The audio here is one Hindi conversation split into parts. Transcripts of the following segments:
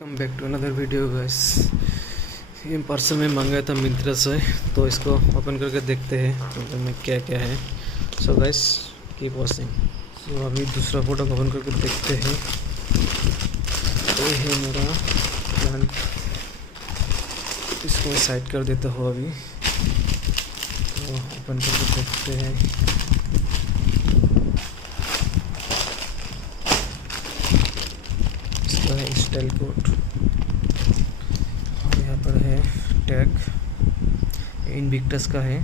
Come back to another video guys. ये पार्सल में मंगाया था मिंत्रा से, तो इसको ओपन करके देखते हैं मतलब में क्या क्या है। So guys keep watching. So अभी दूसरा फोटो ओपन करके देखते हैं। ये है मेरा प्लान, इसको मैं साइड कर देता हूँ अभी। तो ओपन करके देखते हैं। इसका है स्टाइल कोड और यहाँ पर है टैग। इनविक्टस का है,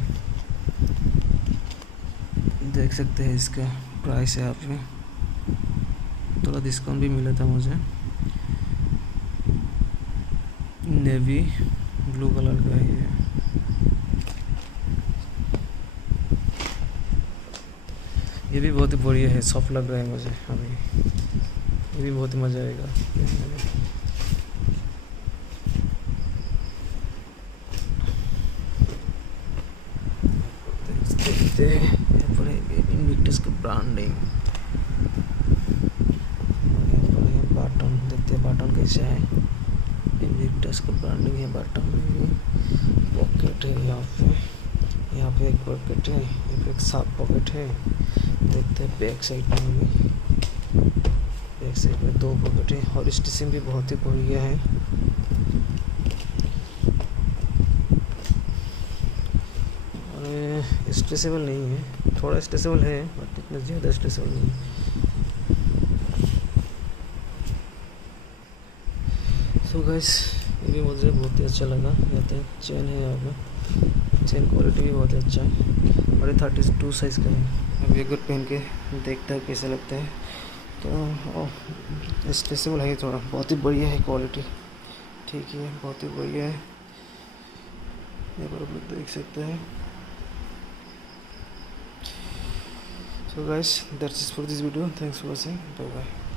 देख सकते हैं। इसका प्राइस है, यहाँ पे थोड़ा डिस्काउंट भी मिला था मुझे। नेवी ब्लू कलर का है ये भी बहुत ही बढ़िया है, सॉफ्ट लग रहा है मुझे अभी। ये भी बहुत ही मज़ा आएगा। देखते हैं यहाँ पर इनविक्टस का ब्रांडिंग। यहाँ पर है बटन, देखते हैं बटन कैसा है। इनविक्टस का ब्रांडिंग है बटन में। पॉकेट है यहाँ पे एक पॉकेट है, यहाँ पे एक साफ पॉकेट है। देखते हैं बैक साइड में भी, बैक साइड में 2 पॉकेट है और स्टिचिंग भी बहुत ही बढ़िया है। स्ट्रेचेबल नहीं है, थोड़ा स्ट्रेचेबल है बट इतना ज़्यादा स्ट्रेचेबल नहीं है। सो गाइस ये भी मुझे बहुत ही अच्छा लगा। यहाँ पे चेन है, यहाँ पे चेन क्वालिटी भी बहुत अच्छा है और ये 32 साइज़ का है। अभी एक बार पहन के देखता है कैसा लगता है। तो स्ट्रेचेबल है थोड़ा, बहुत ही बढ़िया है क्वालिटी, ठीक है, बहुत ही बढ़िया है। यहाँ पर आप लोग देख सकते हैं। So guys, that's it for this video. Thanks for watching. Bye bye.